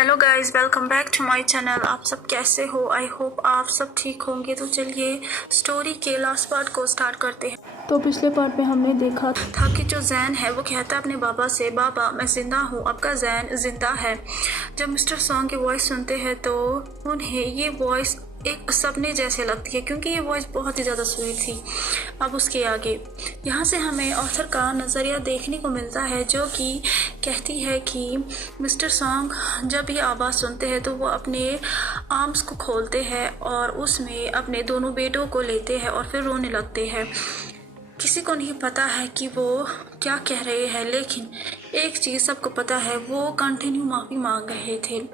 Hello guys, welcome back to my channel. आप सब कैसे हो? आई होप आप सब ठीक होंगे। तो चलिए स्टोरी के लास्ट पार्ट को स्टार्ट करते हैं। तो पिछले पार्ट में हमने देखा था कि जो जैन है वो कहता है अपने बाबा से, बाबा मैं जिंदा हूँ, आपका जैन जिंदा है। जब मिस्टर सॉन्ग की वॉइस सुनते हैं तो उन्हें ये वॉइस एक सपने जैसे लगती है, क्योंकि ये वॉइस बहुत ही ज़्यादा स्वीट थी। अब उसके आगे यहाँ से हमें ऑथर का नज़रिया देखने को मिलता है, जो कि कहती है कि मिस्टर सॉन्ग जब ये आवाज़ सुनते हैं तो वो अपने आर्म्स को खोलते हैं और उसमें अपने दोनों बेटों को लेते हैं और फिर रोने लगते हैं। किसी को नहीं पता है कि वो क्या कह रहे हैं, लेकिन एक चीज़ सबको पता है, वो कंटिन्यू माफ़ी मांग रहे थे।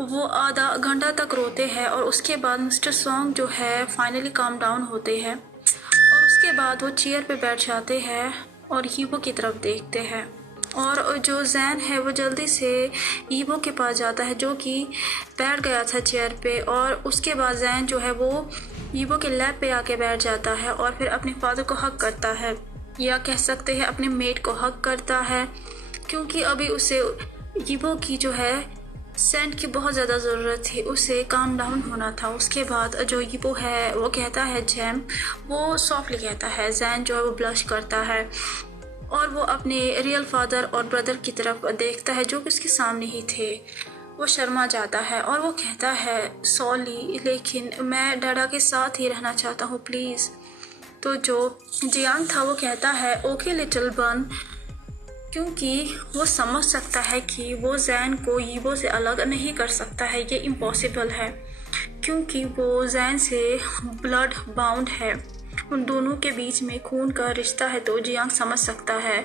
वो आधा घंटा तक रोते हैं और उसके बाद मिस्टर सॉन्ग जो है फाइनली काम डाउन होते हैं और उसके बाद वो चेयर पे बैठ जाते हैं और ईवो की तरफ देखते हैं। और जो जैन है वो जल्दी से ईवो के पास जाता है, जो कि बैठ गया था चेयर पे, और उसके बाद जैन जो है वो ईवो के लैब पे आके बैठ जाता है और फिर अपने फादर को हक करता है, या कह सकते हैं अपने मेट को हक करता है, क्योंकि अभी उसे ईवो की जो है सेंट की बहुत ज़्यादा ज़रूरत थी, उसे काम डाउन होना था। उसके बाद जो ईवो है वो कहता है जैम, वो सॉफ्टली कहता है, जैन जो है वो ब्लश करता है और वो अपने रियल फादर और ब्रदर की तरफ देखता है जो कि उसके सामने ही थे। वो शर्मा जाता है और वो कहता है सॉरी, लेकिन मैं डैडा के साथ ही रहना चाहता हूँ, प्लीज़। तो जो जियांग था वो कहता है ओके लिटिल बन, क्योंकि वो समझ सकता है कि वो जैन को ईवो से अलग नहीं कर सकता है, ये इम्पॉसिबल है, क्योंकि वो जैन से ब्लड बाउंड है, उन दोनों के बीच में खून का रिश्ता है। तो जियांग समझ सकता है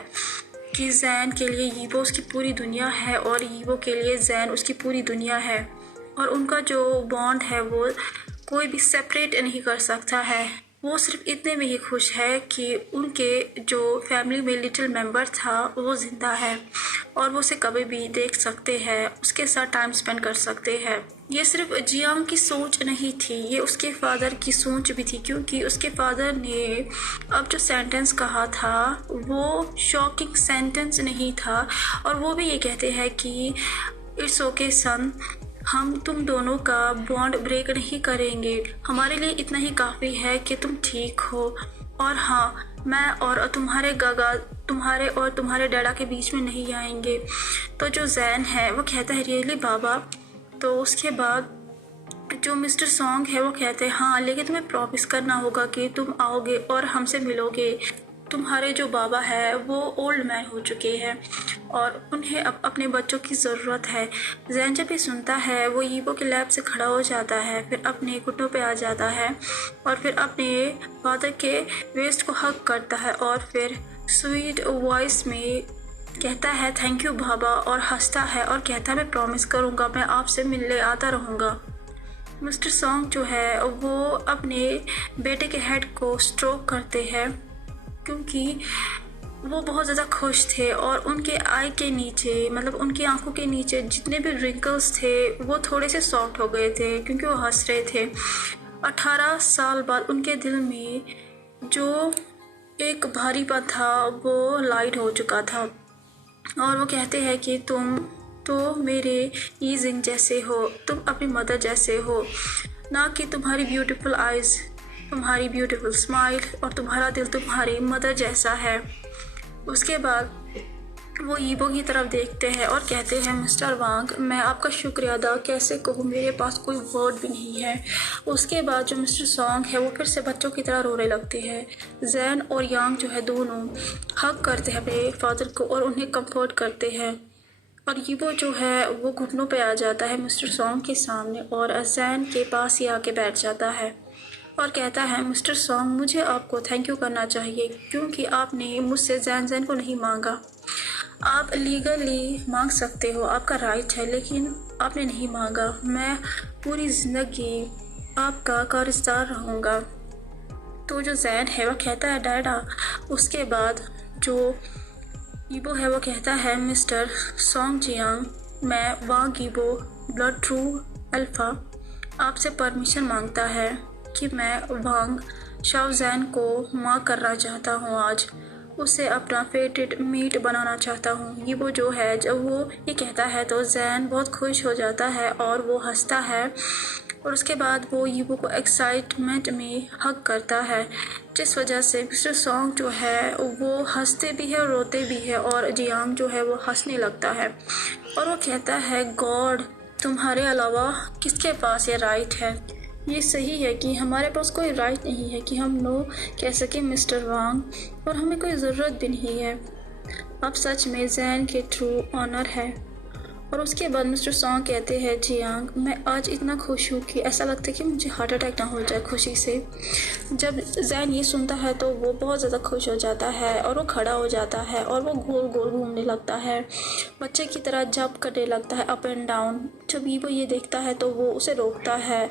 कि जैन के लिए ईवो उसकी पूरी दुनिया है और ईवो के लिए जैन उसकी पूरी दुनिया है, और उनका जो बॉन्ड है वो कोई भी सेपरेट नहीं कर सकता है। वो सिर्फ इतने में ही खुश है कि उनके जो फैमिली में लिटिल मेंबर था वो ज़िंदा है और वो उसे कभी भी देख सकते हैं, उसके साथ टाइम स्पेंड कर सकते हैं। ये सिर्फ जियांग की सोच नहीं थी, ये उसके फादर की सोच भी थी, क्योंकि उसके फादर ने अब जो सेंटेंस कहा था वो शॉकिंग सेंटेंस नहीं था, और वो भी ये कहते हैं कि इट्स ओके सन, हम तुम दोनों का बॉन्ड ब्रेक नहीं करेंगे, हमारे लिए इतना ही काफ़ी है कि तुम ठीक हो, और हाँ मैं और तुम्हारे गागा तुम्हारे और तुम्हारे डैडा के बीच में नहीं आएंगे। तो जो जैन है वो कहता है रियली बाबा। तो उसके बाद जो मिस्टर सॉन्ग है वो कहते हैं हाँ, लेकिन तुम्हें प्रॉमिस करना होगा कि तुम आओगे और हमसे मिलोगे। तुम्हारे जो बाबा है वो ओल्ड मैन हो चुके हैं और उन्हें अब अपने बच्चों की ज़रूरत है। जैन जब भी सुनता है वो ईवो के लैब से खड़ा हो जाता है, फिर अपने घुटनों पे आ जाता है और फिर अपने फादर के वेस्ट को हग करता है और फिर स्वीट वॉइस में कहता है थैंक यू बाबा, और हंसता है और कहता है मैं प्रॉमिस करूँगा मैं आपसे मिलने आता रहूँगा। मिस्टर सॉन्ग जो है वो अपने बेटे के हेड को स्ट्रोक करते हैं, क्योंकि वो बहुत ज़्यादा खुश थे और उनके आई के नीचे, मतलब उनकी आंखों के नीचे जितने भी रिंकल्स थे वो थोड़े से सॉफ्ट हो गए थे, क्योंकि वो हंस रहे थे। 18 साल बाद उनके दिल में जो एक भारीपन था वो लाइट हो चुका था, और वो कहते हैं कि तुम तो मेरे ईजिंग जैसे हो, तुम अपनी मदर जैसे हो, ना कि तुम्हारी ब्यूटीफुल आइज़, तुम्हारी ब्यूटीफुल स्माइल और तुम्हारा दिल तुम्हारी मदर जैसा है। उसके बाद वो ईवो की तरफ देखते हैं और कहते हैं मिस्टर वांग मैं आपका शुक्रिया अदा कैसे कहूँ, मेरे पास कोई वर्ड भी नहीं है। उसके बाद जो मिस्टर सॉन्ग है वो फिर से बच्चों की तरह रोने लगते हैं। जैन और यांग जो है दोनों हग करते हैं अपने फादर को और उन्हें कंफर्ट करते हैं, और ईवो जो है वो घुटनों पे आ जाता है मिस्टर सॉन्ग के सामने और जैन के पास ही आके बैठ जाता है और कहता है मिस्टर सॉन्ग मुझे आपको थैंक यू करना चाहिए, क्योंकि आपने मुझसे जैन को नहीं मांगा। आप लीगली मांग सकते हो, आपका राइट है, लेकिन आपने नहीं मांगा। मैं पूरी ज़िंदगी आपका कर्जदार रहूँगा। तो जो जैन है वो कहता है डैडा। उसके बाद जो ईवो है वो कहता है मिस्टर सॉन्ग जियांग, मैं वांग ईवो ब्लड ट्रू अल्फ़ा आपसे परमिशन मांगता है कि मैं वांग शाओ जैन को माँ करना चाहता हूँ आज। उसे अपना फेवरेट मीट बनाना चाहता हूँ। ये वो जो है, जब वो ये कहता है तो जैन बहुत खुश हो जाता है और वो हंसता है और उसके बाद वो यीबो को एक्साइटमेंट में हग करता है, जिस वजह से मिस्टर सॉन्ग जो है वो हंसते भी है और रोते भी है और जियांग जो है वो हंसने लगता है और वो कहता है, गॉड, तुम्हारे अलावा किसके पास ये राइट है? ये सही है कि हमारे पास कोई राइट नहीं है कि हम नो कह सकें मिस्टर वांग, और हमें कोई ज़रूरत भी नहीं है। अब सच में जैन के ट्रू ऑनर है। और उसके बाद मिस्टर सॉन्ग कहते हैं, जियांग, मैं आज इतना खुश हूँ कि ऐसा लगता है कि मुझे हार्ट अटैक ना हो जाए खुशी से। जब जैन ये सुनता है तो वो बहुत ज़्यादा खुश हो जाता है और वो खड़ा हो जाता है और वो गोल गोल घूमने लगता है, बच्चे की तरह जंप करने लगता है अप एंड डाउन। जब वो ये देखता है तो वो उसे रोकता है।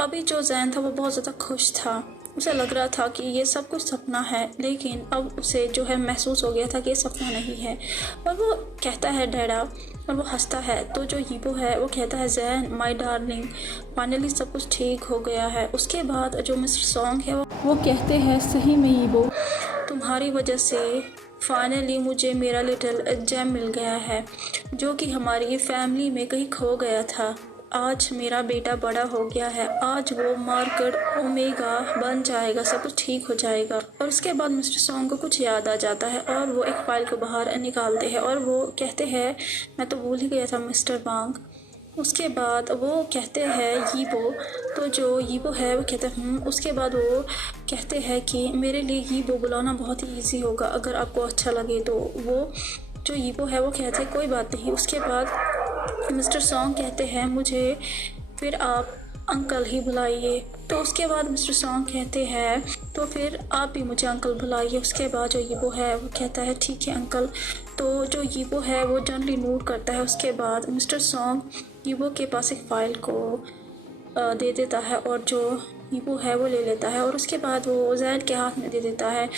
अभी जो जैन था वो बहुत ज़्यादा खुश था, उसे लग रहा था कि ये सब कुछ सपना है, लेकिन अब उसे जो है महसूस हो गया था कि ये सपना नहीं है और वो कहता है डैडा, और वो हंसता है। तो जो यीबो है वो कहता है, जैन माय डार्लिंग, फाइनली सब कुछ ठीक हो गया है। उसके बाद जो मिस्टर सॉन्ग है वो कहते हैं, सही में यीबो, तुम्हारी वजह से फाइनली मुझे मेरा लिटिल जेम मिल गया है जो कि हमारी फैमिली में कहीं खो गया था। आज मेरा बेटा बड़ा हो गया है, आज वो मार्केट ओमेगा बन जाएगा, सब कुछ ठीक हो जाएगा। और उसके बाद मिस्टर सॉन्ग को कुछ याद आ जाता है और वो एक फ़ाइल को बाहर निकालते हैं और वो कहते हैं, मैं तो भूल ही गया था मिस्टर वांग। उसके बाद वो कहते हैं यीबो, तो जो यीबो है वो कहते हैं उसके बाद वो कहते हैं कि मेरे लिए यीबो बुलाना बहुत ही ईजी होगा, अगर आपको अच्छा लगे तो। वो जो यीबो है वो कहते हैं कोई बात नहीं। उसके बाद मिस्टर सॉन्ग कहते हैं, मुझे फिर आप अंकल ही बुलाइए। तो उसके बाद मिस्टर सॉन्ग कहते हैं, तो फिर आप भी मुझे अंकल बुलाइए। उसके बाद जो यीबो है वो कहता है, ठीक है अंकल। तो जो यीबो है वो जनरली नोट करता है। उसके बाद मिस्टर सॉन्ग यीबो के पास एक फ़ाइल को दे देता है और जो यीबो है वो ले लेता है और उसके बाद वो जैन के हाथ में दे देता है,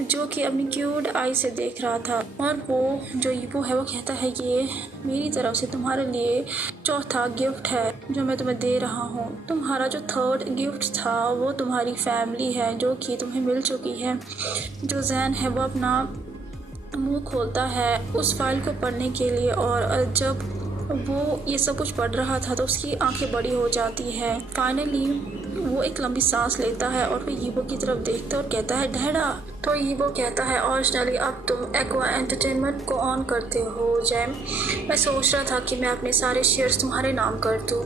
जो कि अपनी क्यूट आई से देख रहा था। और वो जो यीबो है वो कहता है, ये मेरी तरफ से तुम्हारे लिए चौथा गिफ्ट है जो मैं तुम्हें दे रहा हूँ। तुम्हारा जो थर्ड गिफ्ट था वो तुम्हारी फैमिली है जो कि तुम्हें मिल चुकी है। जो जैन है वो अपना मुंह खोलता है उस फाइल को पढ़ने के लिए और जब वो ये सब कुछ पढ़ रहा था तो उसकी आंखें बड़ी हो जाती है। फाइनली वो एक लंबी सांस लेता है और फिर यीबो की तरफ देखता है और कहता है, डैडा। तो यीबो कहता है, ओरिजिनली अब तुम एक्वा एंटरटेनमेंट को ऑन करते हो जैम। मैं सोच रहा था कि मैं अपने सारे शेयर्स तुम्हारे नाम कर दूँ,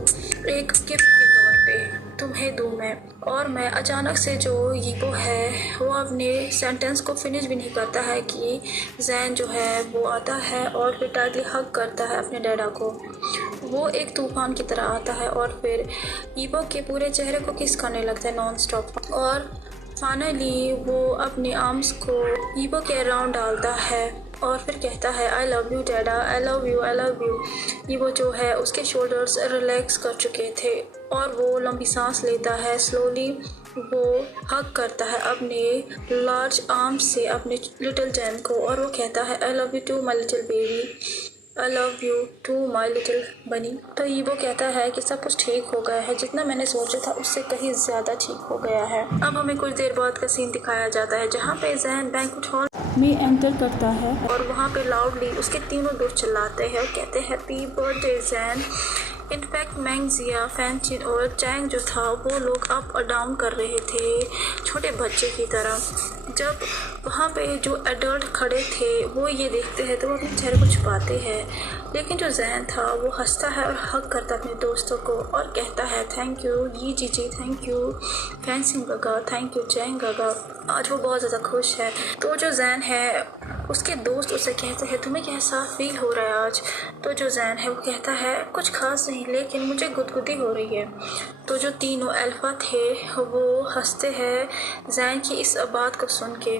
एक गिफ्ट के तौर पे तुम्हें दूँ मैं। और मैं अचानक से जो यीबो है वो अपने सेंटेंस को फिनिश भी नहीं करता है कि जैन जो है वो आता है और फिर टाइटली हग करता है अपने डैडा को। वो एक तूफान की तरह आता है और फिर यीबो के पूरे चेहरे को किस करने लगता है नॉन स्टॉप। और फाइनली वो अपने आर्म्स को यीबो के अराउंड डालता है और फिर कहता है, आई लव यू डैडा, I love you, I love you. Yibo जो है उसके शोल्डर्स रिलैक्स कर चुके थे और वो लंबी सांस लेता है। स्लोली वो हग करता है अपने लार्ज आर्म से अपने लिटिल जैन को और वो कहता है, I love you too my little baby, I love you too my little bunny. तो यीबो कहता है कि सब कुछ ठीक हो गया है, जितना मैंने सोचा था उससे कहीं ज़्यादा ठीक हो गया है। अब हमें कुछ देर बाद का सीन दिखाया जाता है जहाँ पे जैन बैंक्वेट हॉल में एंटर करता है और वहाँ पे लाउडली उसके तीनों दोस्त चिल्लाते हैं और कहते हैं, हैप्पी बर्थडे जैन। इनफैक्ट मैंग, जिया, फैंचिन और चैंग जो था वो लोग अप और डाउन कर रहे थे छोटे बच्चे की तरह। जब वहाँ पे जो एडल्ट खड़े थे वो ये देखते हैं तो वो अपने चेहरे को छुपाते हैं, लेकिन जो जैन था वो हंसता है और हग करता है अपने दोस्तों को और कहता है, थैंक यू ये जीजी, थैंक यू फैंसिंग गागा, थैंक यू चैंग गागा। आज वो बहुत ज़्यादा खुश है। तो जो जैन है उसके दोस्त उसे कहते हैं, तुम्हें कैसा फील हो रहा है आज? तो जो जैन है वो कहता है, कुछ खास नहीं, लेकिन मुझे गुदगुदी हो रही है। तो जो तीनों अल्फा थे वो हंसते हैं जैन की इस बात को सुन के।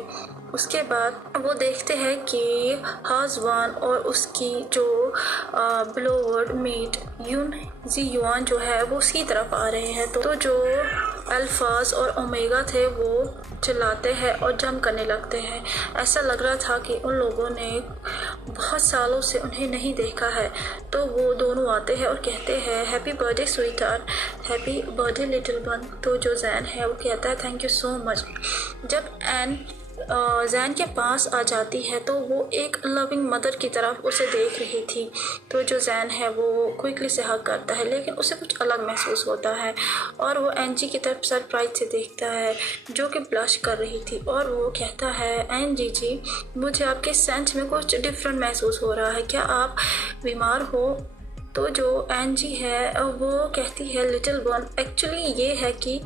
उसके बाद वो देखते हैं कि हाजवान और उसकी जो बिलोवर्ड मेट यून जी युआन जो है वो उसकी तरफ आ रहे हैं। तो जो अल्फाज और ओमेगा थे वो चिल्लाते हैं और जंप करने लगते हैं। ऐसा लग रहा था कि उन लोगों ने बहुत सालों से उन्हें नहीं देखा है। तो वो दोनों आते हैं और कहते हैं, happy birthday sweetheart, happy birthday little one. तो जो जैन है वो कहता है, थैंक यू सो मच। जब एन जैन के पास आ जाती है तो वो एक लविंग मदर की तरफ उसे देख रही थी। तो जो जैन है वो क्विकली से हग करता है, लेकिन उसे कुछ अलग महसूस होता है और वो एंजी की तरफ सरप्राइज से देखता है जो कि ब्लश कर रही थी। और वो कहता है, एंजी जी, मुझे आपके सेंस में कुछ डिफरेंट महसूस हो रहा है, क्या आप बीमार हो? तो जो एंजी है वो कहती है, लिटिल वन, एक्चुअली ये है कि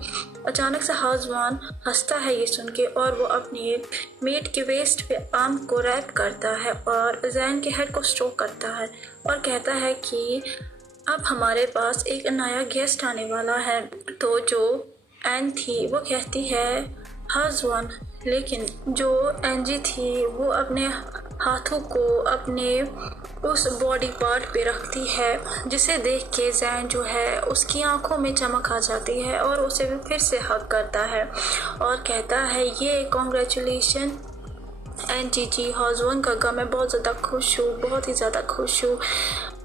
अचानक से हाजवान हंसता है ये सुन के, और वो अपनी मेट के वेस्ट पे आर्म को रैप करता है और जैन के हेड को स्ट्रोक करता है और कहता है कि अब हमारे पास एक नया गेस्ट आने वाला है। तो जो एन थी वो कहती है, हाजवान, लेकिन जो एंजी थी वो अपने हाथों को अपने उस बॉडी पार्ट पे रखती है, जिसे देख के जैन जो है उसकी आंखों में चमक आ जाती है और उसे भी फिर से हक करता है और कहता है, ये कॉन्ग्रेचुलेशन एंजी जी, हाजवान काका, मैं बहुत ज़्यादा खुश हूँ, बहुत ही ज़्यादा खुश हूँ।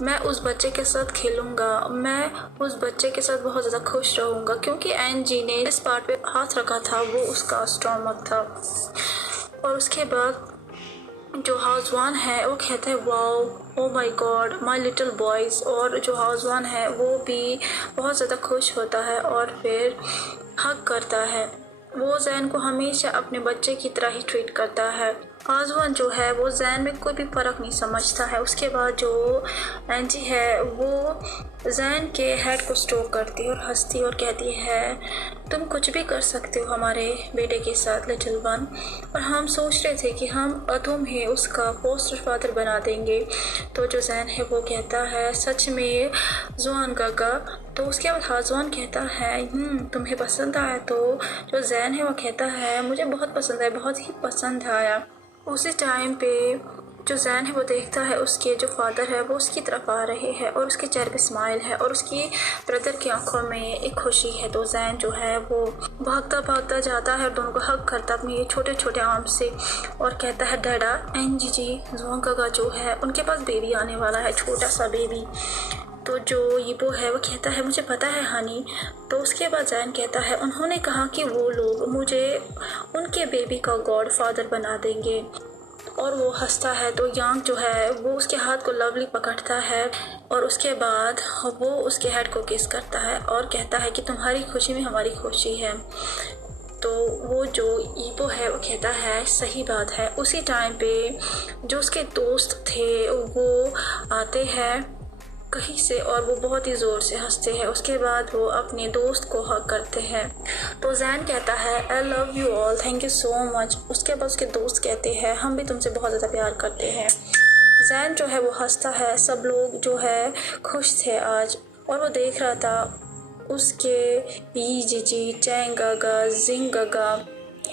मैं उस बच्चे के साथ खेलूँगा, मैं उस बच्चे के साथ बहुत ज़्यादा खुश रहूँगा, क्योंकि एंजी ने इस पार्ट पे हाथ रखा था वो उसका स्टमक था। और उसके बाद जो हाउसवान है वो कहता है, wow, oh my God, my little boys. और जो हाउसवान है वो भी बहुत ज़्यादा खुश होता है और फिर हग करता है। वो जैन को हमेशा अपने बच्चे की तरह ही ट्रीट करता है। हाजवान जो है वो जैन में कोई भी फ़र्क नहीं समझता है। उसके बाद जो एंजी है वो जैन के हेड को स्ट्रोक करती है और हंसती और कहती है, तुम कुछ भी कर सकते हो हमारे बेटे के साथ लिटिल वन, और हम सोच रहे थे कि हम तुम्हें उसका पोस्टर फादर बना देंगे। तो जो जैन है वो कहता है, सच में जुआन काका? तो उसके बाद हाजवान कहता है, तुम्हें पसंद आया? तो जो जैन है वो कहता है, मुझे बहुत पसंद आया, बहुत ही पसंद आया। उसी टाइम पे जो जैन है वो देखता है उसके जो फादर है वो उसकी तरफ आ रहे हैं और उसके चेहरे पे स्माइल है और उसकी ब्रदर की आंखों में एक खुशी है। तो जैन जो है वो भागता भागता जाता है और दोनों को हग करता अपने ये छोटे छोटे आर्म से और कहता है, डैडा, एंजी जी, जुआन काका जो है उनके पास बेबी आने वाला है, छोटा सा बेबी। तो जो यीबो है वो कहता है, मुझे पता है हनी। तो उसके बाद जैन कहता है, उन्होंने कहा कि वो लोग मुझे उनके बेबी का गॉड फादर बना देंगे। और वो हंसता है। तो यांग जो है वो उसके हाथ को लवली पकड़ता है और उसके बाद वो उसके हेड को किस करता है और कहता है कि तुम्हारी खुशी में हमारी खुशी है। तो वो जो ईबो है वो कहता है, सही बात है। उसी टाइम पे जो उसके दोस्त थे वो आते हैं कहीं से और वो बहुत ही ज़ोर से हंसते हैं। उसके बाद वो अपने दोस्त को हग करते हैं। तो जैन कहता है, I love you all, thank you so much. उसके बाद उसके दोस्त कहते हैं, हम भी तुमसे बहुत ज़्यादा प्यार करते हैं। जैन जो है वो हंसता है। सब लोग जो है खुश थे आज और वो देख रहा था उसके यी जीजी, चैंग गागा, जिंग गागा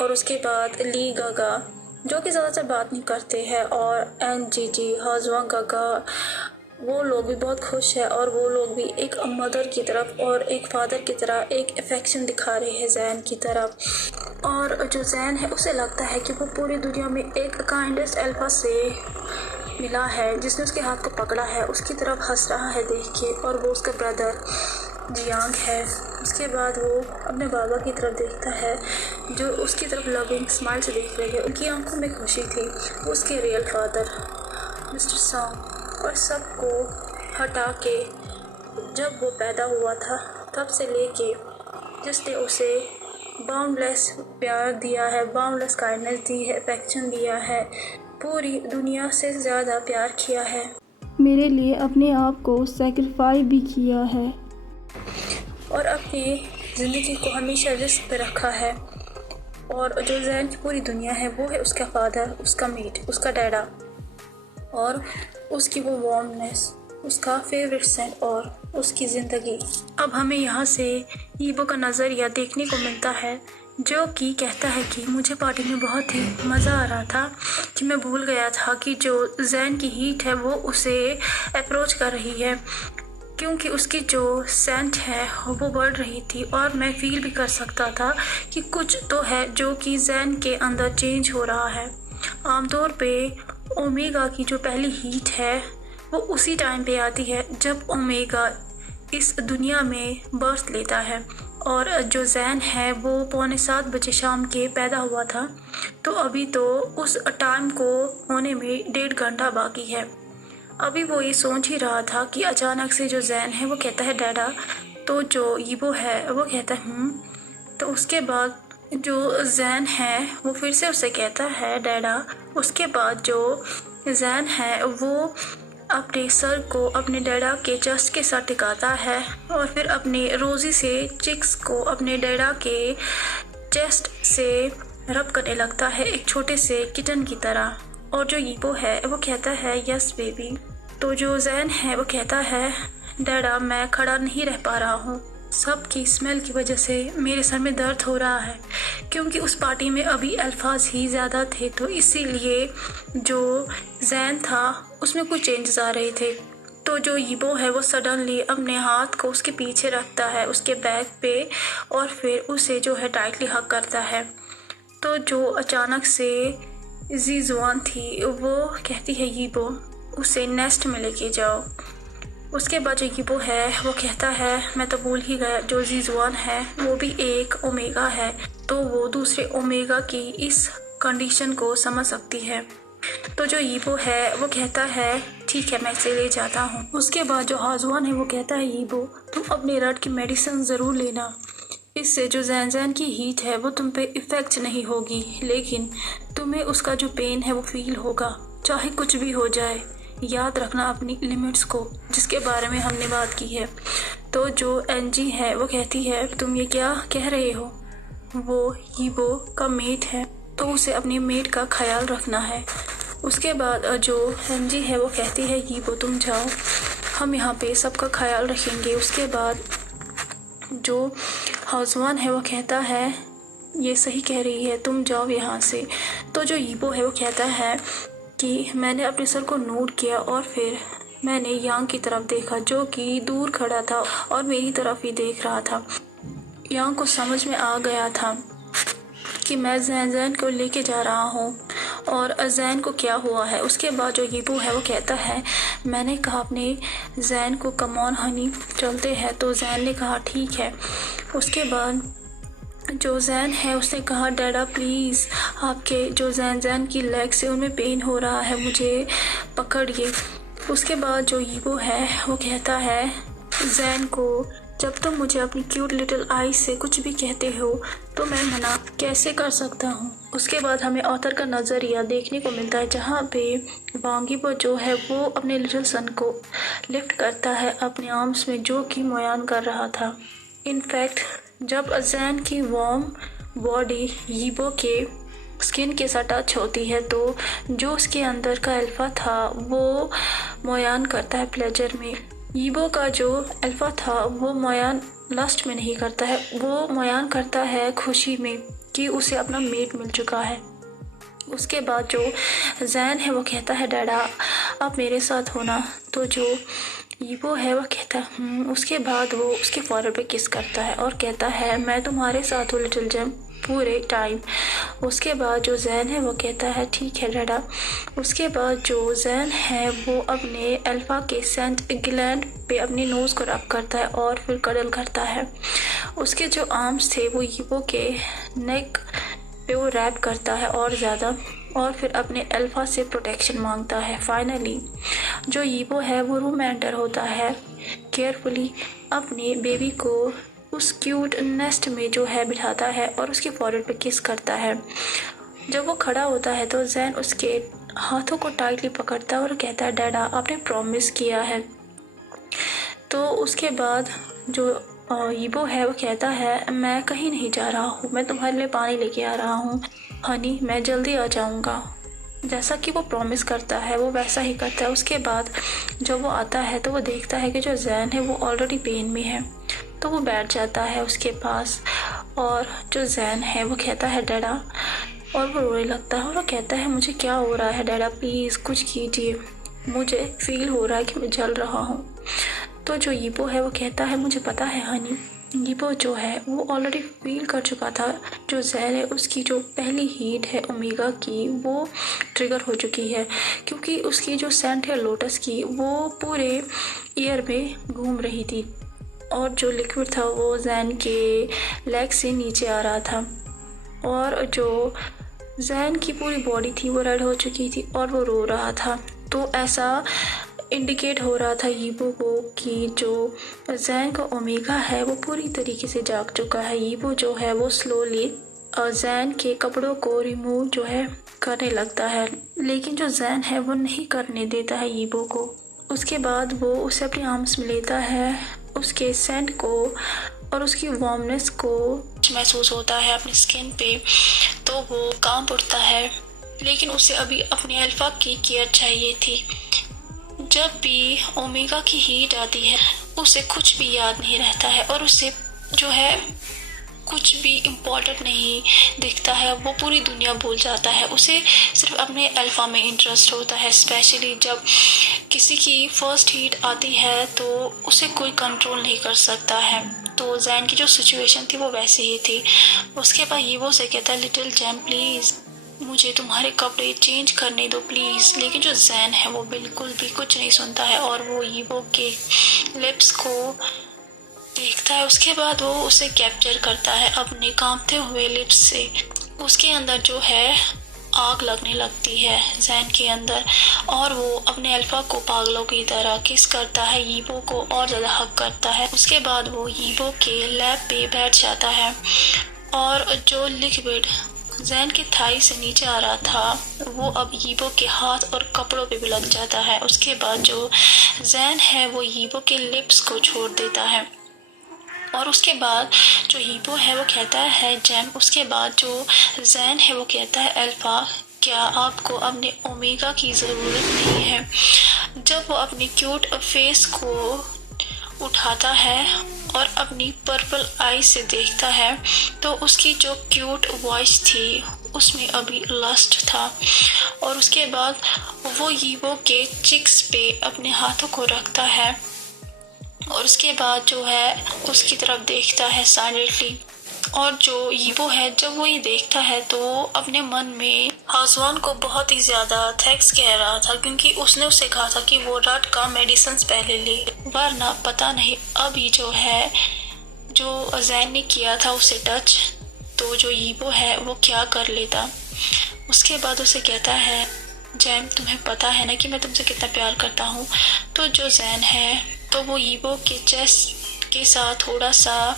और उसके बाद ली गागा जो कि ज़्यादातर बात नहीं करते हैं, और एन जीजी, हाजवांग गागा, वो लोग भी बहुत खुश है और वो लोग भी एक मदर की तरफ और एक फादर की तरह एक अफेक्शन दिखा रहे हैं जैन की तरफ। और जो जैन है उसे लगता है कि वो पूरी दुनिया में एक काइंडेस्ट अल्फा से मिला है जिसने उसके हाथ को पकड़ा है, उसकी तरफ हंस रहा है देख के, और वो उसका ब्रदर जियांग है। उसके बाद वो अपने बाबा की तरफ देखता है जो उसकी तरफ लविंग स्माइल से देख रहे हैं। उनकी आंखों में खुशी थी। उसके रियल फादर मिस्टर सॉन्ग और सबको हटा के जब वो पैदा हुआ था तब से लेके जिसने उसे बाउंडलेस प्यार दिया है, बाउंडलेस काइंडनेस दी है, अफेक्शन दिया है, पूरी दुनिया से ज़्यादा प्यार किया है, मेरे लिए अपने आप को सेक्रीफाई भी किया है और अपनी ज़िंदगी को हमेशा रिस्क पे रखा है। और जो जैन की पूरी दुनिया है वो है उसका फादर, उसका मीट, उसका डैडा और उसकी वो वार्मनेस, उसका फेवरेट सेंट और उसकी ज़िंदगी। अब हमें यहाँ से ईबो का नज़रिया देखने को मिलता है जो कि कहता है कि मुझे पार्टी में बहुत ही मज़ा आ रहा था कि मैं भूल गया था कि जो जैन की हीट है वो उसे अप्रोच कर रही है, क्योंकि उसकी जो सेंट है वो बढ़ रही थी और मैं फील भी कर सकता था कि कुछ तो है जो कि जैन के अंदर चेंज हो रहा है। आमतौर पे ओमेगा की जो पहली हीट है वो उसी टाइम पे आती है जब ओमेगा इस दुनिया में बर्थ लेता है और जो जैन है वो 6:45 बजे शाम के पैदा हुआ था, तो अभी तो उस टाइम को होने में 1.5 घंटा बाकी है। अभी वो ये सोच ही रहा था कि अचानक से जो जैन है वो कहता है डैडा, तो जो यीबो है वो कहता है तो उसके बाद जो जैन है वो फिर से उसे कहता है डैडा। उसके बाद जो जैन है वो अपने सर को अपने डैडा के चेस्ट के साथ टिकाता है और फिर अपने रोज़ी से चिक्स को अपने डैडा के चेस्ट से रब करने लगता है, एक छोटे से किटन की तरह। और जो यीबो है वो कहता है यस बेबी। तो जो जैन है वो कहता है डैडा मैं खड़ा नहीं रह पा रहा हूँ, सबकी स्मेल की वजह से मेरे सर में दर्द हो रहा है, क्योंकि उस पार्टी में अभी अल्फाज ही ज़्यादा थे, तो इसीलिए जो जैन था उसमें कुछ चेंजेस आ रहे थे। तो जो यीबो है वो सडनली अपने हाथ को उसके पीछे रखता है उसके बैक पे और फिर उसे जो है टाइटली हग करता है। तो जो अचानक से जीजुआन थी वो कहती है यीबो उसे नेस्ट में लेके जाओ। उसके बाद जो यीबो है वो कहता है मैं तो भूल ही गया, जो जीजुआन है वो भी एक ओमेगा है, तो वो दूसरे ओमेगा की इस कंडीशन को समझ सकती है। तो जो यीबो है वो कहता है ठीक है मैं इसे ले जाता हूँ। उसके बाद जो हाजुआन है वो कहता है यीबो तुम अपने रट की मेडिसिन ज़रूर लेना, इससे जो जैन की हीट है वो तुम पे इफ़ेक्ट नहीं होगी, लेकिन तुम्हें उसका जो पेन है वो फील होगा, चाहे कुछ भी हो जाए। याद रखना अपनी लिमिट्स को, जिसके बारे में हमने बात की है। तो जो एनजी है वो कहती है तुम ये क्या कह रहे हो, वो यीबो का मेट है तो उसे अपने मेट का ख्याल रखना है। उसके बाद जो एनजी है वो कहती है यीबो तुम जाओ, हम यहाँ पे सबका ख्याल रखेंगे। उसके बाद जो हाउसवान है वो कहता है ये सही कह रही है तुम जाओ यहाँ से। तो जो यीबो है वो कहता है कि मैंने अपने सर को नोट किया और फिर मैंने यांग की तरफ देखा जो कि दूर खड़ा था और मेरी तरफ ही देख रहा था। यांग को समझ में आ गया था कि मैं जैन को लेके जा रहा हूँ और जैन को क्या हुआ है। उसके बाद जो यीबो है वो कहता है मैंने कहा अपने जैन को कम ऑन हनी चलते हैं, तो जैन ने कहा ठीक है। उसके बाद जो जैन है उसने कहा डैडा प्लीज़ आपके जो जैन की लेग से उनमें पेन हो रहा है, मुझे पकड़िए। उसके बाद जो यीबो है वो कहता है जैन को जब तुम मुझे अपनी क्यूट लिटिल आई से कुछ भी कहते हो तो मैं मना कैसे कर सकता हूँ। उसके बाद हमें ऑथर का नज़रिया देखने को मिलता है जहाँ पे वांगीबो जो है वो अपने लिटिल सन को लिफ्ट करता है अपने आर्म्स में, जो कि मोयान कर रहा था। इनफैक्ट जब जैन की वार्म बॉडी यीबो के स्किन के साथ टच होती है तो जो उसके अंदर का अल्फा था वो मोयान करता है प्लेजर में। यीबो का जो अल्फा था वो मोयान लस्ट में नहीं करता है, वो मोयान करता है खुशी में कि उसे अपना मेट मिल चुका है। उसके बाद जो जैन है वो कहता है डैडा आप मेरे साथ होना, तो जो यीबो है वो कहता है उसके बाद वो उसके फॉरहेड पे किस करता है और कहता है मैं तुम्हारे साथ हूँ लिटिल जेम पूरे टाइम। उसके बाद जो जैन है वो कहता है ठीक है डैडा। उसके बाद जो जैन है वो अपने अल्फा के सेंट ग्लैंड पे अपनी नोज़ को रब करता है और फिर कडल करता है। उसके जो आर्म्स थे वो यीबो के नेक पे वो रैप करता है और ज़्यादा, और फिर अपने अल्फा से प्रोटेक्शन मांगता है। फाइनली जो यीबो है वो रूम में एंटर होता है, केयरफुली अपने बेबी को उस क्यूट नेस्ट में जो है बिठाता है और उसके फॉरहेड पे किस करता है। जब वो खड़ा होता है तो जैन उसके हाथों को टाइटली पकड़ता है और कहता है डैडा आपने प्रॉमिस किया है। तो उसके बाद जो यीबो है वो कहता है मैं कहीं नहीं जा रहा हूँ, मैं तुम्हारे लिए पानी लेके आ रहा हूँ हनी, मैं जल्दी आ जाऊँगा। जैसा कि वो प्रॉमिस करता है वो वैसा ही करता है। उसके बाद जब वो आता है तो वो देखता है कि जो जैन है वो ऑलरेडी पेन में है, तो वो बैठ जाता है उसके पास और जो जैन है वो कहता है डैडा, और वो रोने लगता है और वो कहता है मुझे क्या हो रहा है डैडा, प्लीज़ कुछ कीजिए, मुझे फील हो रहा है कि मैं जल रहा हूँ। तो जो यीबो है वो कहता है मुझे पता है हनी। यीबो जो है वो ऑलरेडी फील कर चुका था जो जैन है उसकी जो पहली हीट है ओमेगा की वो ट्रिगर हो चुकी है, क्योंकि उसकी जो सेंट है लोटस की वो पूरे ईयर में घूम रही थी। और जो लिक्विड था वो जैन के लेग से नीचे आ रहा था और जो जैन की पूरी बॉडी थी वो रेड हो चुकी थी और वो रो रहा था। तो ऐसा इंडिकेट हो रहा था यीबो को कि जो जैन का ओमेगा है वो पूरी तरीके से जाग चुका है। यीबो जो है वो स्लोली जैन के कपड़ों को रिमूव जो है करने लगता है, लेकिन जो जैन है वो नहीं करने देता है यीबो को। उसके बाद वो उसे अपने आर्म्स में लेता है, उसके सेंट को और उसकी वार्मनेस को महसूस होता है अपनी स्किन पे, तो वो काम उठता है। लेकिन उसे अभी अपने अल्फा की केयर चाहिए थी। जब भी ओमेगा की हीट आती है उसे कुछ भी याद नहीं रहता है और उसे जो है कुछ भी इम्पोर्टेंट नहीं दिखता है, वो पूरी दुनिया भूल जाता है। उसे सिर्फ अपने अल्फा में इंटरेस्ट होता है। स्पेशली जब किसी की फर्स्ट हीट आती है तो उसे कोई कंट्रोल नहीं कर सकता है। तो जैन की जो सिचुएशन थी वो वैसे ही थी। उसके बाद यीबो से कहता है, लिटिल जैन प्लीज़ मुझे तुम्हारे कपड़े चेंज करने दो प्लीज़। लेकिन जो जैन है वो बिल्कुल भी कुछ नहीं सुनता है और वो यीबो के लिप्स को देखता है। उसके बाद वो उसे कैप्चर करता है अपने कांपते हुए लिप्स से। उसके अंदर जो है आग लगने लगती है जैन के अंदर और वो अपने अल्फा को पागलों की तरह किस करता है, यीबो को और ज़्यादा हक करता है। उसके बाद वो यीबो के लैब पे बैठ जाता है और जो लिक्विड जैन के थाई से नीचे आ रहा था वो अब यीबो के हाथ और कपड़ों पे भी लग जाता है। उसके बाद जो जैन है वो यीबो के लिप्स को छोड़ देता है और उसके बाद जो यीबो है वो कहता है जैन। उसके बाद जो जैन है वो कहता है, अल्फा क्या आपको अपने ओमेगा की ज़रूरत नहीं है। जब वो अपनी क्यूट फेस को उठाता है और अपनी पर्पल आई से देखता है तो उसकी जो क्यूट वॉइस थी उसमें अभी लस्ट था। और उसके बाद वो यीबो के चिक्स पे अपने हाथों को रखता है और उसके बाद जो है उसकी तरफ देखता है साइलेंटली। और जो यीबो है जब वो ये देखता है तो अपने मन में हाजवान को बहुत ही ज़्यादा थैंक्स कह रहा था, क्योंकि उसने उसे कहा था कि वो रट का मेडिसिन पहले ले, वरना पता नहीं अभी जो है जो जैन ने किया था उसे टच तो जो यीबो है वो क्या कर लेता। उसके बाद उसे कहता है, जैन तुम्हें पता है ना कि मैं तुमसे कितना प्यार करता हूँ। तो जो जैन है तो वो यीबो के चेस्ट के साथ थोड़ा सा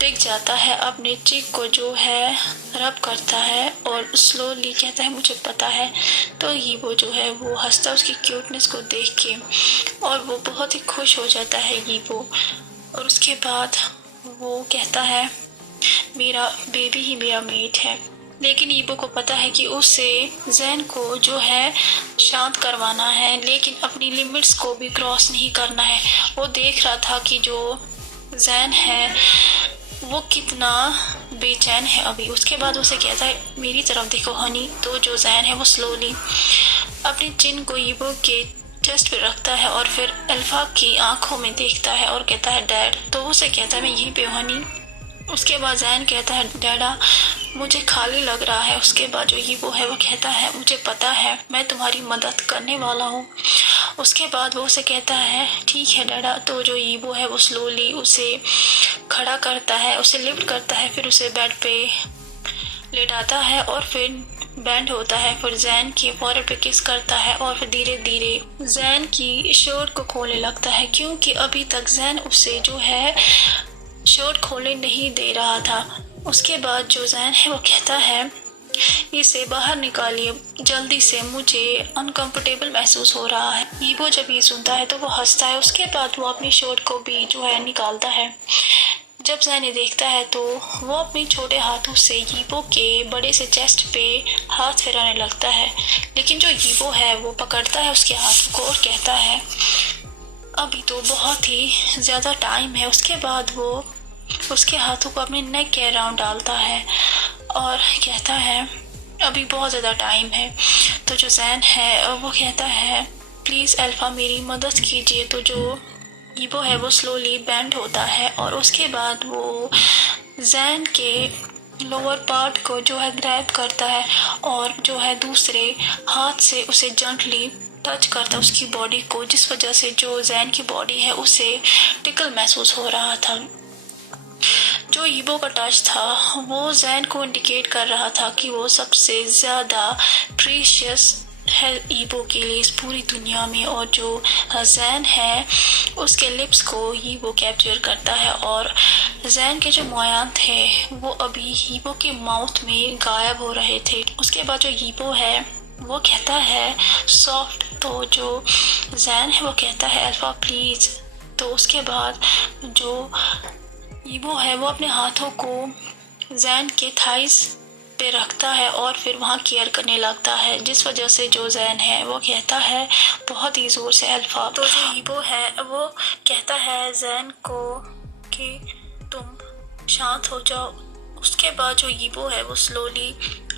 टिक जाता है, अपने चिक को जो है रब करता है और स्लोली कहता है मुझे पता है। तो यीबो जो है वो हंसता उसकी क्यूटनेस को देख के और वो बहुत ही खुश हो जाता है यीबो। और उसके बाद वो कहता है मेरा बेबी ही मेरा मेट है। लेकिन यीबो को पता है कि उसे जैन को जो है शांत करवाना है, लेकिन अपनी लिमिट्स को भी क्रॉस नहीं करना है। वो देख रहा था कि जो जैन है वो कितना बेचैन है अभी। उसके बाद उसे कहता है मेरी तरफ देखो हनी। तो जो जैन है वो स्लोली अपनी चिन को यीबो के चेस्ट पे रखता है और फिर अल्फा की आंखों में देखता है और कहता है डैड। तो उसे कहता है मैं यहीं पे हूँ हनी। उसके बाद जैन कहता है डैडा मुझे खाली लग रहा है। उसके बाद जो यीबो है वो कहता है मुझे पता है मैं तुम्हारी मदद करने वाला हूँ। उसके बाद वो उसे कहता है ठीक है डैडा। तो जो यीबो है वो स्लोली उसे खड़ा करता है, उसे लिफ्ट करता है, फिर उसे बेड पे लेटाता है और फिर बैंड होता है। फिर जैन की फॉरहेड पे किस करता है और फिर धीरे धीरे जैन की शर्ट को खोलने लगता है, क्योंकि अभी तक जैन उसे जो है शर्ट खोलने नहीं दे रहा था। उसके बाद जो जैन है वो कहता है इसे बाहर निकालिए जल्दी से, मुझे अनकंफर्टेबल महसूस हो रहा है। यीबो जब ये सुनता है तो वो हंसता है। उसके बाद वो अपनी शर्ट को भी जो है निकालता है। जब जैन देखता है तो वो अपने छोटे हाथों से यीबो के बड़े से चेस्ट पे हाथ फिराने लगता है, लेकिन जो यीबो है वो पकड़ता है उसके हाथों को और कहता है अभी तो बहुत ही ज़्यादा टाइम है। उसके बाद वो उसके हाथों को अपने नेक के अराउंड डालता है और कहता है अभी बहुत ज़्यादा टाइम है। तो जो जैन है वो कहता है प्लीज़ अल्फा मेरी मदद कीजिए। तो जो यीबो है वो स्लोली बैंड होता है और उसके बाद वो जैन के लोअर पार्ट को जो है ग्रैब करता है और जो है दूसरे हाथ से उसे जेंटली टच करता उसकी बॉडी को, जिस वजह से जो जैन की बॉडी है उसे टिकल महसूस हो रहा था। जो ईबो का टच था वो जैन को इंडिकेट कर रहा था कि वो सबसे ज़्यादा प्रीशियस है ईबो के लिए इस पूरी दुनिया में, और जो जैन है उसके लिप्स को ईबो कैप्चर करता है। और जैन के जो मोयान थे वो अभी ईबो के माउथ में गायब हो रहे थे। उसके बाद जो ईबो है वो कहता है सॉफ्ट, तो जो जैन है वो कहता है अल्फा प्लीज। तो उसके बाद जो ईबो है वो अपने हाथों को जैन के थाइस पे रखता है और फिर वहाँ केयर करने लगता है, जिस वजह से जो जैन है वो कहता है बहुत ही ज़ोर से अल्फा। तो जो ईबो है वो कहता है जैन को कि तुम शांत हो जाओ। उसके बाद जो ईबो है वो स्लोली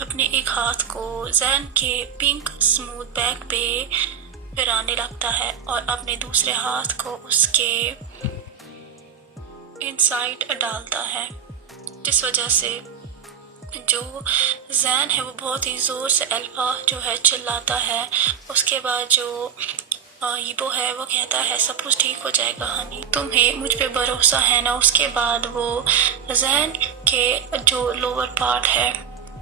अपने एक हाथ को जैन के पिंक स्मूथ बैक पे फिराने लगता है और अपने दूसरे हाथ को उसके इनसाइड डालता है, जिस वजह से जो जैन है वो बहुत ही ज़ोर से अल्फा जो है चिल्लाता है। उसके बाद जो ईबो है वो कहता है सब कुछ ठीक हो जाएगा हनी, तुम्हें मुझ पे भरोसा है ना। उसके बाद वो जैन के जो लोअर पार्ट है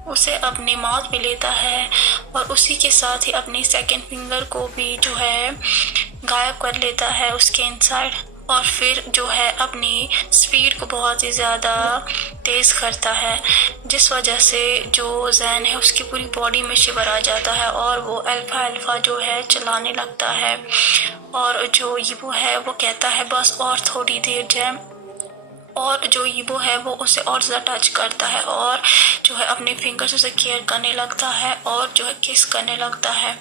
उसे अपने माउथ में लेता है और उसी के साथ ही अपनी सेकंड फिंगर को भी जो है गायब कर लेता है उसके इनसाइड, और फिर जो है अपनी स्पीड को बहुत ही ज़्यादा तेज़ करता है, जिस वजह से जो जैन है उसकी पूरी बॉडी में शिवर आ जाता है और वो अल्फा अल्फा जो है चलाने लगता है। और जो ईबो है वो कहता है बस और थोड़ी देर जैम, और जो ईबो है वो उसे और ज़्यादा टच करता है और जो है अपने फिंगर से उसे केयर करने लगता है और जो है किस करने लगता है,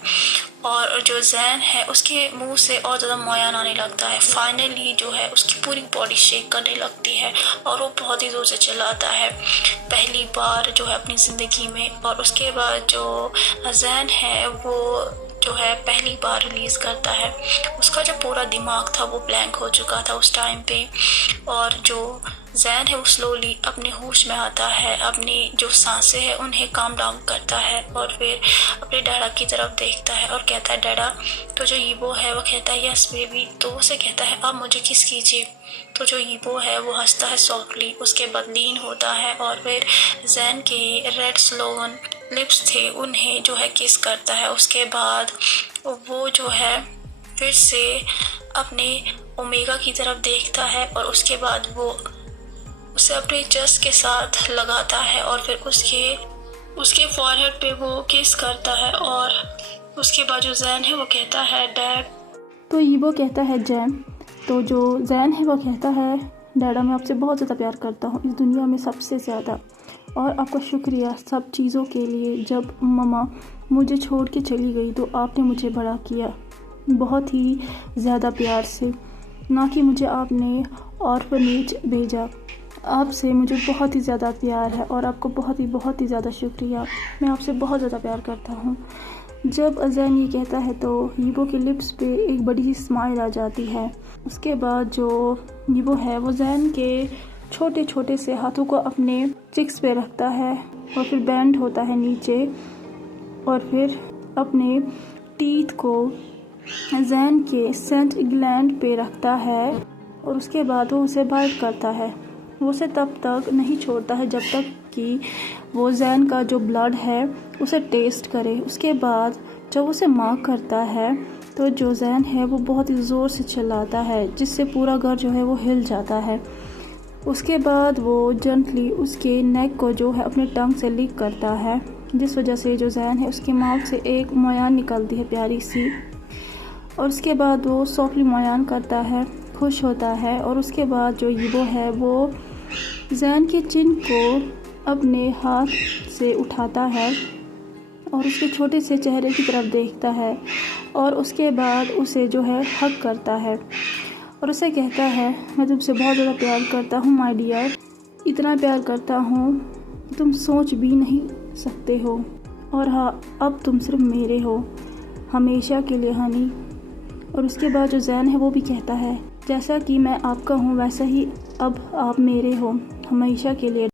और जो जैन है उसके मुंह से और ज़्यादा मोयान आने लगता है। फाइनली जो है उसकी पूरी बॉडी शेक करने लगती है और वो बहुत ही ज़ोर से चिल्लाता है पहली बार जो है अपनी ज़िंदगी में। और उसके बाद जो जैन है वो जो है पहली बार रिलीज़ करता है। उसका जो पूरा दिमाग था वो ब्लैंक हो चुका था उस टाइम पे, और जो जैन है वो स्लोली अपने होश में आता है, अपनी जो सांसें हैं उन्हें काम डाउन करता है और फिर अपने डैडा की तरफ देखता है और कहता है डैडा। तो जो ईबो है वो कहता है यस बेबी। तो उसे कहता है अब मुझे किस कीजिए। तो जो ईबो है वो हंसता है सॉफ्टली, उसके बाद लीन होता है और फिर जैन के रेड स्लोवन लिप्स थे उन्हें जो है किस करता है। उसके बाद वो जो है फिर से अपने ओमेगा की तरफ देखता है और उसके बाद वो उसे अपने चेस्ट के साथ लगाता है और फिर उसके फॉरहेड पे वो किस करता है। और उसके बाद जो जैन है वो कहता है डैड। तो ईबो कहता है जैन। तो जो जैन है वो कहता है डैडा मैं आपसे बहुत ज़्यादा प्यार करता हूँ, इस दुनिया में सबसे ज़्यादा, और आपका शुक्रिया सब चीज़ों के लिए। जब मम्मा मुझे छोड़ के चली गई तो आपने मुझे बड़ा किया बहुत ही ज़्यादा प्यार से, ना कि मुझे आपने ऑर्फनेज भेजा। आपसे मुझे बहुत ही ज़्यादा प्यार है और आपको बहुत ही ज़्यादा शुक्रिया। मैं आपसे बहुत ज़्यादा प्यार करता हूँ। जब जैन ये कहता है तो ईबो के लिप्स पे एक बड़ी सी स्माइल आ जाती है। उसके बाद जो ईबो है वो जैन के छोटे छोटे से हाथों को अपने चिक्स पे रखता है और फिर बैंड होता है नीचे और फिर अपने टीथ को जैन के सेंट ग्लैंड पे रखता है और उसके बाद वो उसे बाइट करता है। वो उसे तब तक नहीं छोड़ता है जब तक कि वो जैन का जो ब्लड है उसे टेस्ट करे। उसके बाद जब उसे मार्क करता है तो जो जैन है वो बहुत ही ज़ोर से चिल्लाता है जिससे पूरा घर जो है वो हिल जाता है। उसके बाद वो जेंटली उसके नेक को जो है अपने टंग से लिक करता है, जिस वजह से जो जैन है उसके माउथ से एक मोयान निकलती है प्यारी सी, और उसके बाद वो सॉफ्टली मोयान करता है, खुश होता है। और उसके बाद जो ईबो है वो जैन के चिन को अपने हाथ से उठाता है और उसके छोटे से चेहरे की तरफ देखता है और उसके बाद उसे जो है हग करता है और उसे कहता है मैं तुमसे बहुत ज़्यादा प्यार करता हूँ माय डियर, इतना प्यार करता हूँ कि तुम सोच भी नहीं सकते हो, और हाँ अब तुम सिर्फ मेरे हो हमेशा के लिए हनी। और उसके बाद जो जैन है वो भी कहता है जैसा कि मैं आपका हूँ वैसा ही अब आप मेरे हो हमेशा के लिए।